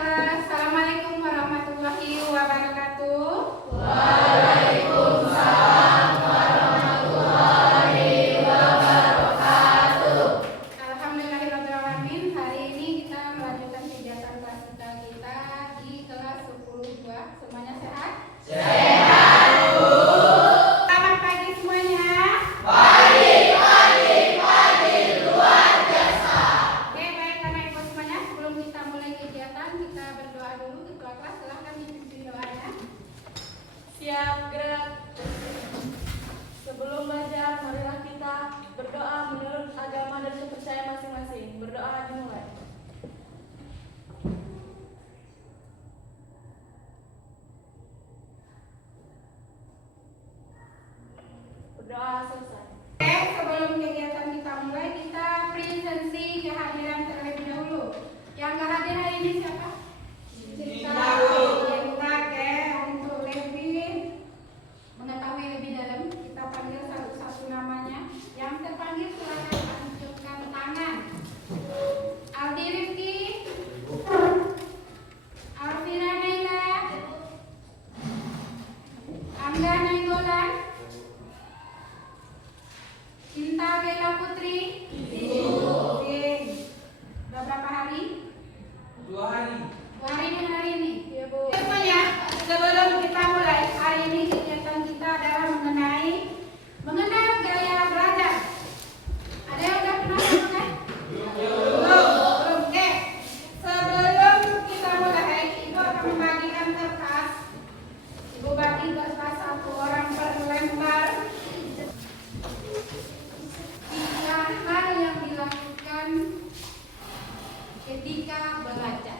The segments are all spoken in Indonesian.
Assalamualaikum warahmatullahi wabarakatuh. Waalaikumsalam warahmatullahi wabarakatuh. Alhamdulillahirrahmanirrahim. Hari ini kita melanjutkan kegiatan klasika kita di kelas 10-2. Semuanya sehat? Sehat, Bu. Selamat pagi semuanya. Pagi, luar biasa. Oke, baik anak ibu semuanya. Sebelum kita mulai kegiatan, kita berdoa dulu. Ketua kelas silahkan dipimpin doanya. Siap, gerak. Sebelum belajar, marilah kita berdoa menurut agama dan kepercayaan masing-masing. Berdoa dimulai. Berdoa selesai. Oke, sebelum kegiatan kita mulai, kita presensi kehadiran terlebih dahulu. Yang nggak hadir hari ini siapa? Cinta. Oke, untuk lebih mengetahui lebih dalam, kita panggil satu-satu namanya. Yang terpanggil silakan tunjukkan tangan. Aldi Rifki, Alvira Naila, Angga Nainggolan, Cinta Bella Putri. Oke. Udah berapa hari? 2 hari. 2 hari dan hari ini. Iya, Bu. Semuanya, sebelum kita mulai, hari ini kegiatan kita adalah mengenal gaya belajar. Ada yang udah pernah pakai? Belum. Oke. Sebelum kita mulai, Ibu akan membagikan kertas. Ibu bagi kertas 1 orang per lembar. 3 hal yang dilakukan ketika belajar.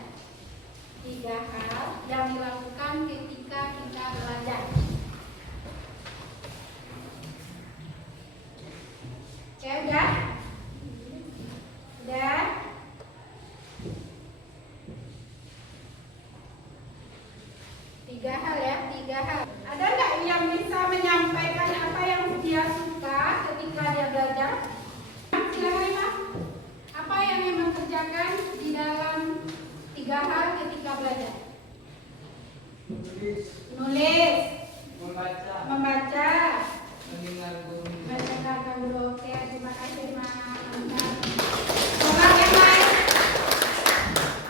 3 hal yang dilakukan ketika kita belajar. Oke, udah? Udah? Tiga hal ya, 3 hal. Ada nggak yang bisa menyampaikan apa yang dia suka ketika dia belajar? Silakan, Ima. Apa yang memang kerjakan di dalam 3 hal ketika belajar? Nulis, membaca, mendengarkan guru. Oke, terima kasih, Mas. Coba yang lain.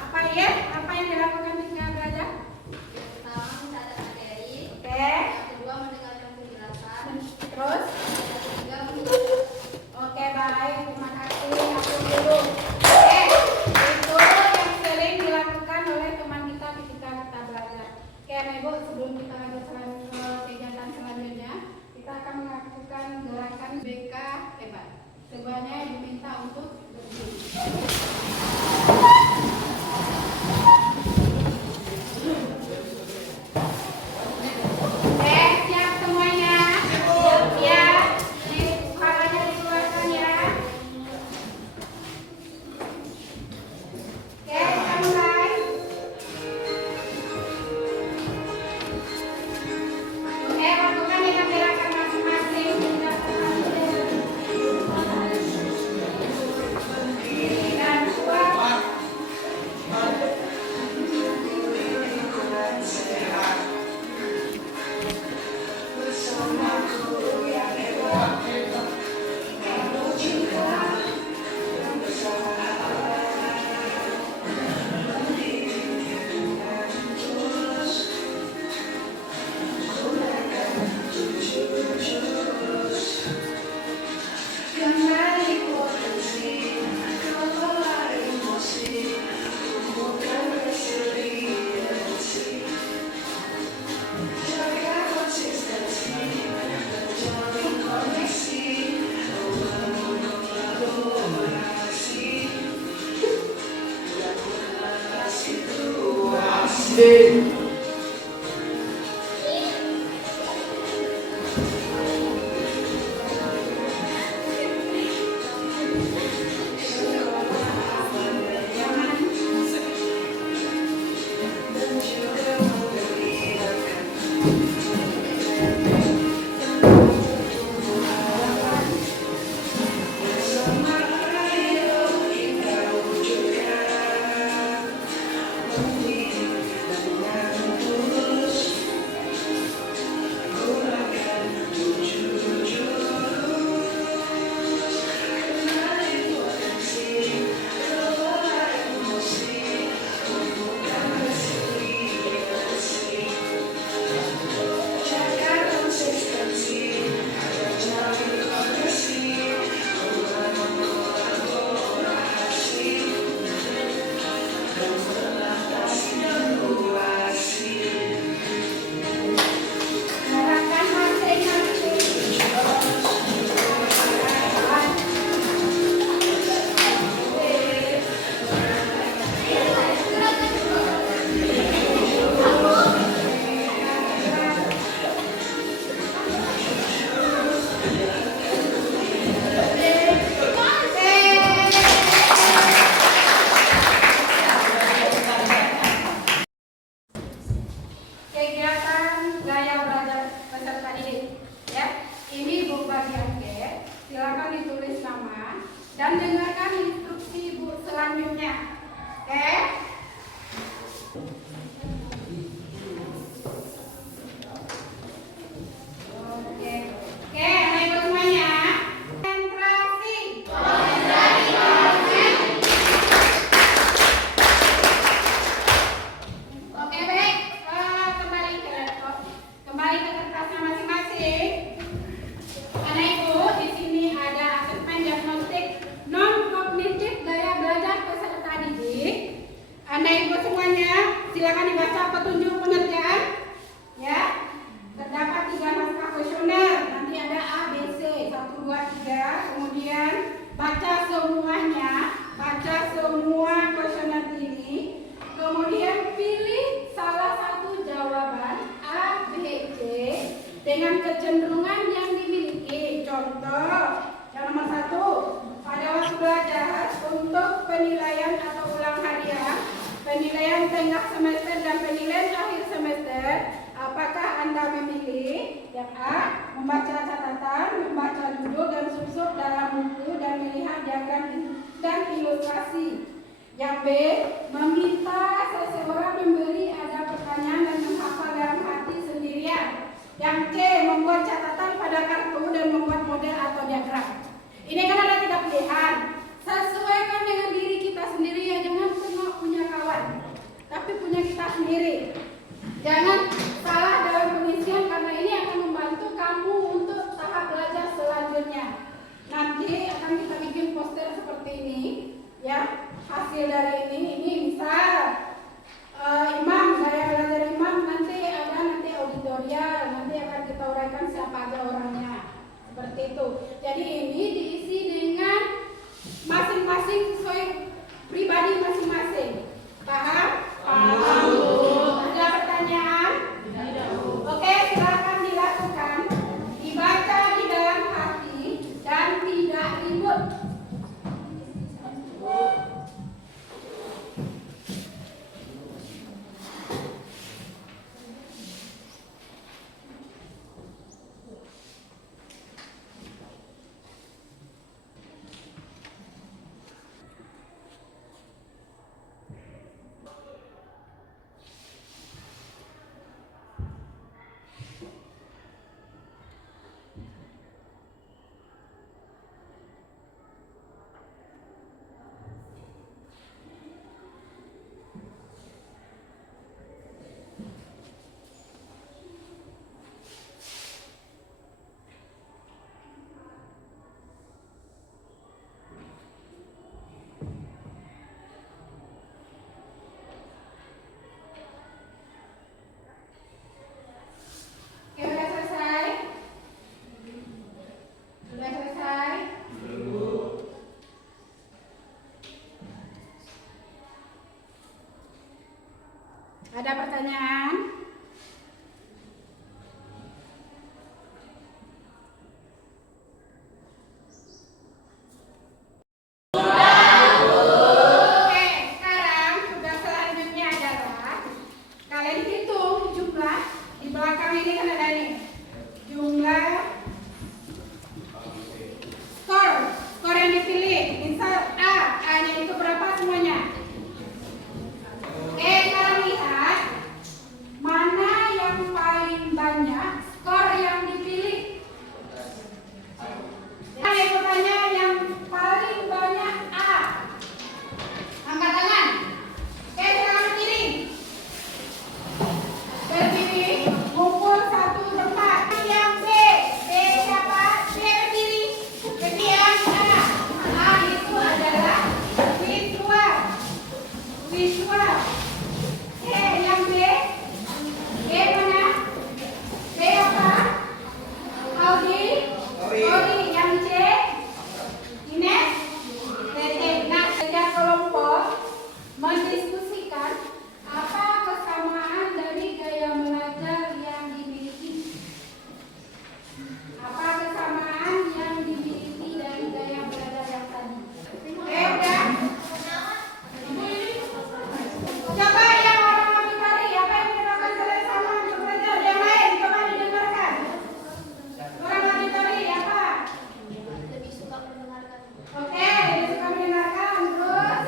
Apa ya? Apa yang dilakukan ketika belajar? Pertama, mencatat materi. Oke. Yang kedua, mendengarkan penjelasan. Terus? Yang ketiga, mengikuti. Oke, baik. Terima kasih. Aku dulu. Oke, itu yang sering dilakukan oleh teman kita ketika kita belajar. Oke, Anak Ibu, sebelum kita lanjut ke kegiatan selanjutnya, kita akan melakukan gerakan BK hebat. Semuanya diminta untuk berdiri. Oke, siap semuanya? Siap. Nih, kepalanya dikeluarkan ya. Oke, kita mulai. Oke, lakukan dengan gerakan masing-masing. Dan kuat. Thank you. Silakan masing-masing. Kegiatan gaya belajar peserta didik, ya. Ini buku bagian B. Silakan ditulis nama dan dengarkan instruksi Bu selanjutnya. Oke? Oke. Oke, anak ibu semuanya. Konsentrasi. Oke, baik. Kembali ke laptop. Kembali ke kertasnya masing-masing. Anak ibu, di sini ada asesmen diagnostik non kognitif gaya belajar peserta didik. Anak ibu semuanya, silakan dibaca petunjuk pengerjaan. Ya. Terdapat 3 naskah kuesioner. Nanti ada A, B, C, 1, 2, 3. Kemudian baca semuanya, baca semua kuesioner ini. Kemudian pilih salah satu jawaban A, B, C dengan kecenderungan yang dimiliki. Contoh, yang nomor 1, pada waktu belajar untuk penilaian atau ulang harian, penilaian tengah semester dan penilaian akhir semester, apakah Anda memilih yang A, membaca catatan, membaca judul dan sub-sub dalam buku dan melihat diagram dan ilustrasi. Yang B, meminta seseorang memberi ada pertanyaan dan menghafal dalam hati sendirian. Yang C, membuat catatan pada kartu dan membuat model atau diagram. Ini kan ada 3 pilihan. Sesuaikan dengan diri kita sendiri ya, jangan tengok punya kawan, tapi punya kita sendiri. Jangan salah dalam pengisian karena ini akan membantu kamu untuk tahap belajar selanjutnya. Nanti akan kita bikin poster seperti ini, ya. Hasil dari ini misal imam, gaya belajar imam, nanti ada auditorial, nanti akan kita uraikan siapa aja orangnya, seperti itu. Jadi ini diisi dengan masing-masing sesuai pribadi masing-masing. Paham? Paham. Ada pertanyaan? Oke, silakan dilakukan. Dibaca di dalam hati dan tidak ribut. Ada pertanyaan? Oke, sekarang tugas selanjutnya adalah kalian hitung jumlah di belakang ini kan ada nih jumlah skor yang dipilih. Misal A-nya itu berapa semuanya? Oke, sekarang lihat mana visual. Yang B. B mana? B apa? Audi. Yang C. Ines. Tete. Nah, setiap kelompok mendiskusikan apa kesamaan dari gaya belajar yang dimiliki. Apa kesamaan yang dimiliki dari gaya belajar yang tadi? Udah. Coba yang orang lagi cari, apa yang menyebabkan kalian sama untuk belajar? Yang lain, coba didengarkan. Orang lagi cari apa? Lebih suka mendengarkan. Oke, lebih suka mendengarkan. Terus?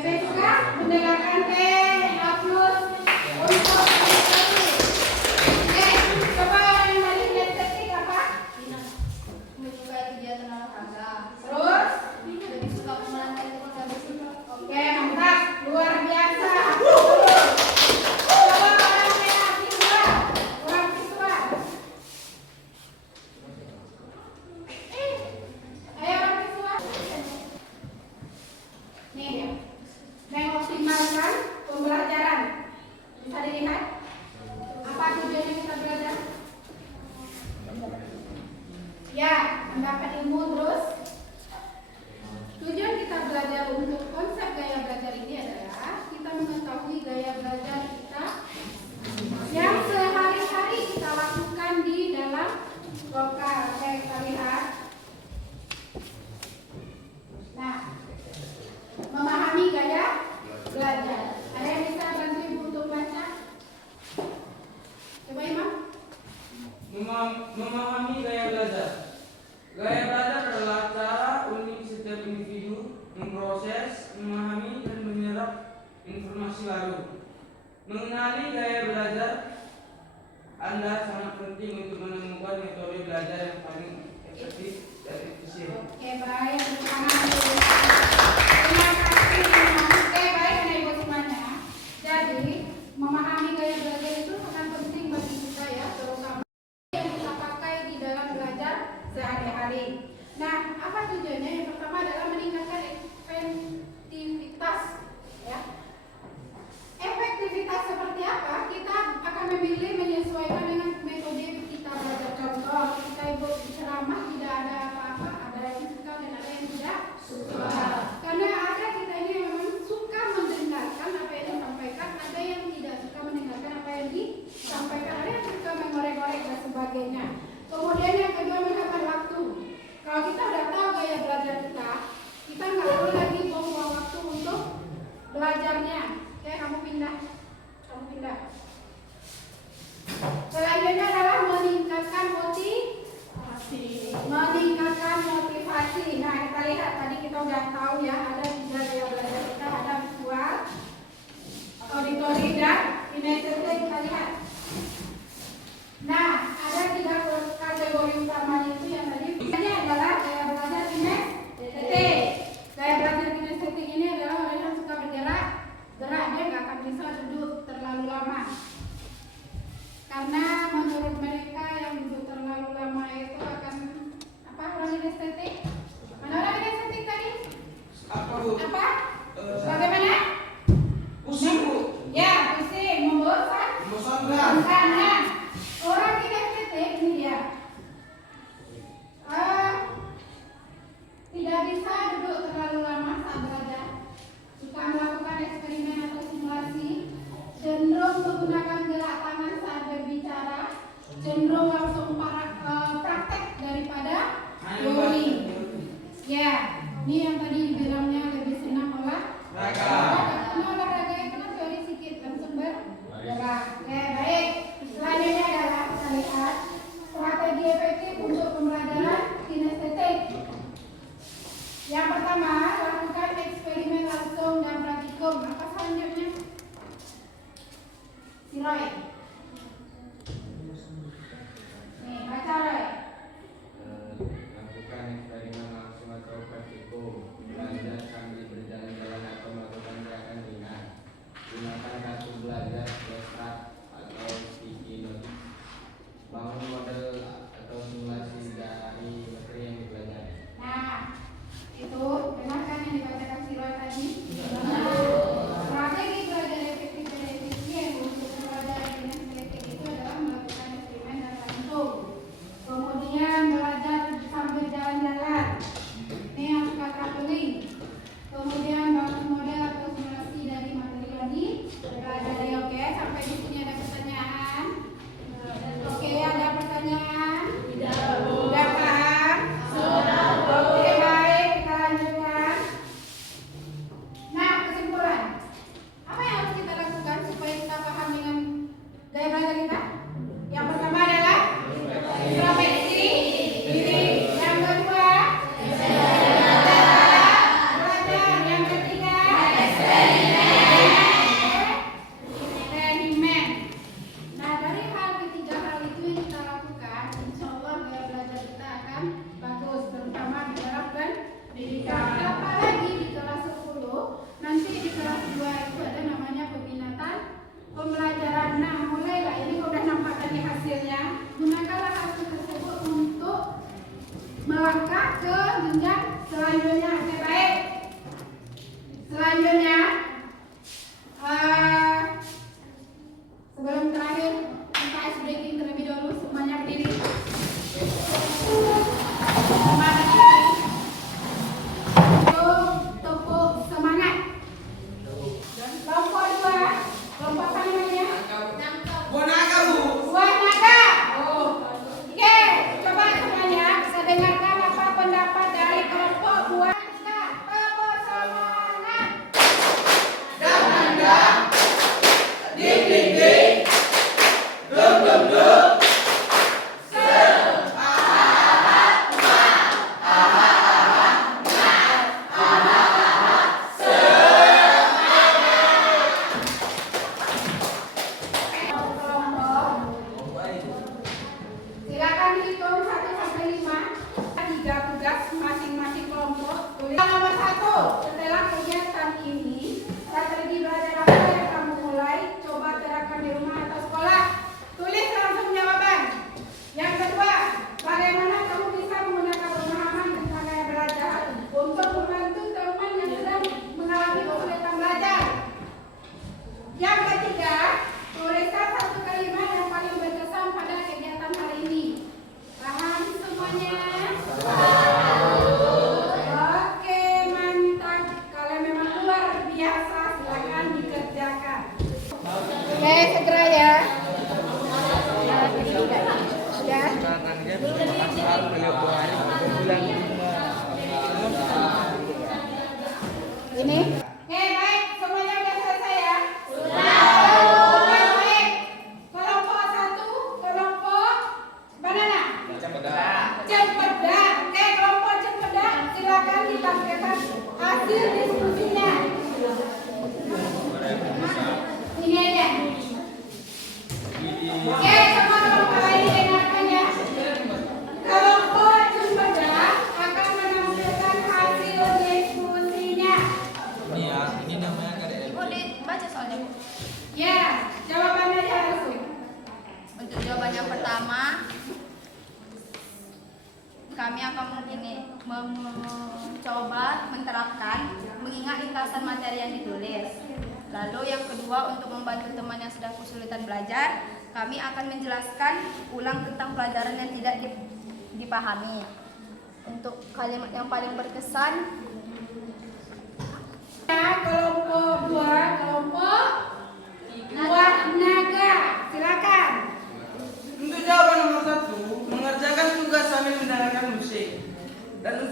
Lebih suka mendengarkan Abdul untuk coba orang yang tadi estetik apa? Menyukai kegiatan olahraga. Terus? Lebih suka memenangkan ketika bersikap. Oke, mantap. Luar biasa. Coba orang yang visual. Orang visual. Ayo orang visual. Nih ya. Mengoptimalkan pembelajaran. Bisa dilihat? Apa tujuannya kita belajar? Ya, mendapat ilmu terus. Tujuan kita belajar untuk konsep gaya belajar ini adalah kita mengetahui gaya belajar kita yang sehari-hari kita lakukan di dalam lokal. Oke, kita lihat. Nah, memahami gaya belajar. Ada yang bisa bantu ibu untuk baca? Coba Imam. Memahami gaya belajar. Gaya belajar adalah cara unik setiap individu memproses, memahami, dan menyerap informasi baru. Mengenali gaya belajar Anda sangat penting untuk menemukan metode belajar yang paling efektif dan efisien. Oke, baik. Tangan dulu. Terima kasih. Oke, baik Anak Ibu semuanya. Jadi, memahami gaya belajar itu sangat penting bagi kita ya, terutama yang kita pakai di dalam belajar sehari-hari. Nah, apa tujuannya? Yang pertama adalah meningkatkan efektivitas ya. Efektivitas seperti apa? Kita akan memilih menyesuaikan dengan metode kita belajar. Contoh, kita ibu ceramah tidak ada apa-apa, ada yang suka dan ada yang tidak suka. Karena ada kita ini yang memang suka mendengarkan apa yang disampaikan, ada yang tidak suka mendengarkan apa yang disampaikan, ada yang suka mengorek-orek dan sebagainya. Kemudian yang kedua, mendapat waktu. Kalau kita udah tahu gaya belajar kita nggak perlu lagi buang-buang waktu untuk belajarnya. Oke, kamu pindah. Selanjutnya adalah meningkatkan motivasi. Nah, kita lihat tadi kita udah tahu ya, ada 3 gaya belajar kita, ada visual, auditori, dan kinestetik. Kita lihat. Nah, ada 3 kategori utamanya itu yang tadi. Ini adalah gaya belajar kinestetik. Gaya belajar kinestetik ini adalah orang yang suka bergerak, dia nggak akan bisa duduk terlalu lama. Karena menurut mereka yang duduk terlalu lama itu akan apa? Orang kinestetik? Mana orang kinestetik tadi? Apa Bu? Apa? Bagaimana? Pusing Bu. Ya, pusing, Membosankan. Nah, orang kinestetik ini dia tidak bisa duduk terlalu lama saat belajar, suka melakukan eksperimen atau simulasi, cenderung menggunakan gerak tangan saat berbicara, cenderung langsung praktek daripada teori. Ya, ini yang tadi dibilangnya lebih senang olahraga. Olahraga itu kan teori sedikit langsung bergerak. Oke, baik. Selanjutnya adalah kita lihat strategi efektif untuk pembelajaran kinestetik. Yang pertama, lakukan eksperimen langsung dan praktikum. Apa selanjutnya? Si Roy. Nih, baca Roy. Lakukan eksperimen langsung atau praktikum. Belajar sambil berjalan-jalan atau melakukan gerakan ringan. Gunakan kartu belajar, flashcard atau sticky notes. Bangun model atau simulasi dari materi yang dipelajari. satu, setelah kegiatan ini, strategi belajar apa yang kamu mulai? Coba terapkan di rumah atau sekolah. Tulis langsung jawaban. Yang kedua, bagaimana kamu bisa menggunakan pemahaman tentang gaya belajar untuk membantu teman yang sedang mengalami kesulitan belajar? Yang ketiga, tuliskan satu kalimat yang paling berkesan pada kegiatan hari ini. Paham semuanya? Oke, mantap. Kalau memang luar biasa, silakan dikerjakan. Oke, segera ya. Ya. Ini. Oke, baik. Semuanya sudah selesai ya? Oke, baik. Kelompok satu, kelompok banana. Cempedak. Oke, kelompok cempedak, silakan ditampilkan hasil diskusinya. Ini aja. Oke, semua kelompok lain dengarkan ya. Kelompok cempedak akan menampilkan hasil diskusinya. Ini namanya KDL. Oh, dibaca soalnya, Bu. Ya, jawabannya aja langsung. Untuk jawaban yang pertama, kami akan mencoba menerapkan mengingat ringkasan materi yang ditulis. Lalu yang kedua, untuk membantu teman yang sedang kesulitan belajar, kami akan menjelaskan ulang tentang pelajaran yang tidak dipahami. Untuk kalimat yang paling berkesan, Kelompok dua naga, silakan. Untuk jawaban nomor 1, mengerjakan tugas sambil mendengarkan musik. Dan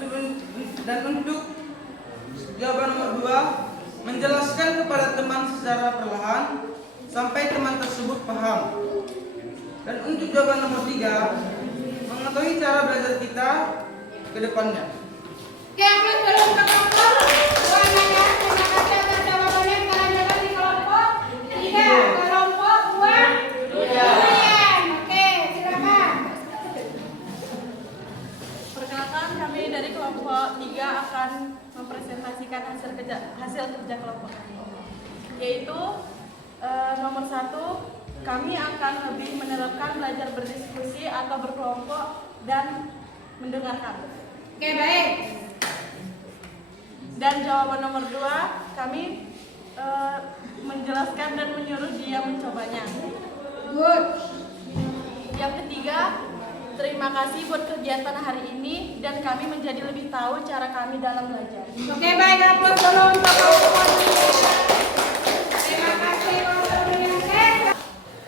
untuk jawaban nomor 2, menjelaskan kepada teman secara perlahan sampai teman tersebut paham. Dan untuk jawaban nomor 3, mengetahui cara belajar kita ke depannya. Oke, aplaus dulu untuk kelompok dua naga. Terima kasih atas jawabannya. Sekarang jalan di kelompok 3, kelompok durian. Oke, silakan. Perkenalkan, kami dari kelompok 3 akan mempresentasikan hasil kerja kelompok, yaitu nomor 1, kami akan lebih menerapkan belajar berdiskusi atau berkelompok dan mendengarkan. Oke, baik. Dan jawaban nomor 2, kami menjelaskan dan menyuruh dia mencobanya. Good. Yang ketiga, terima kasih buat kegiatan hari ini dan kami menjadi lebih tahu cara kami dalam belajar. Oke, baik, aplaus dulu untuk kelompok durian. Terima kasih kelompok durian.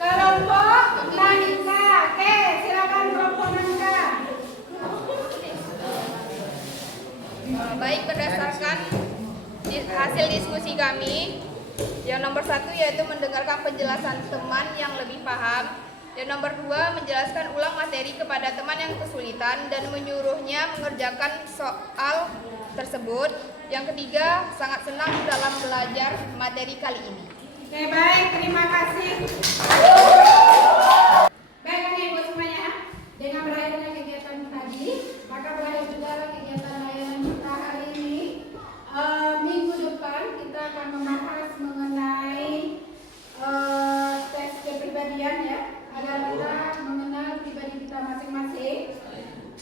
Kelompok nangka. Oke, silakan kelompok nangka. Baik, berdasarkan hasil diskusi kami, yang nomor 1 yaitu mendengarkan penjelasan teman yang lebih paham. Yang nomor 2, menjelaskan ulang materi kepada teman yang kesulitan dan menyuruhnya mengerjakan soal tersebut. Yang ketiga, sangat senang dalam belajar materi kali ini. Oke, baik, terima kasih. Baik, Ibu semuanya, dengan berakhirnya kegiatan tadi, maka berakhir juga kegiatan layanan kita hari ini. Minggu depan kita akan membahas mengenai tes kepribadian ya, agar kita mengenal pribadi kita masing-masing.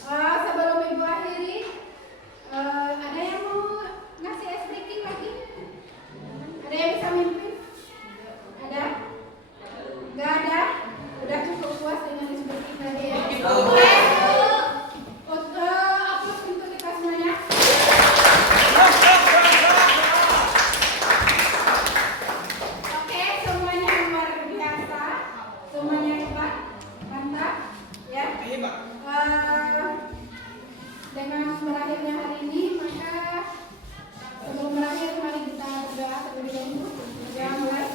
Sebelum Ibu akhiri, ada yang mau ngasih ice breaking lagi? Ada yang bisa mimpin? Ada? Nggak ada? Udah cukup puas dengan ice breaking tadi ya? Oke. Aplaus untuk kita semuanya. Oke, semuanya luar biasa, semuanya hebat, mantap, ya. Dengan berakhirnya hari ini, maka sebelum berakhir mari kita berdoa terlebih dahulu. Mulai.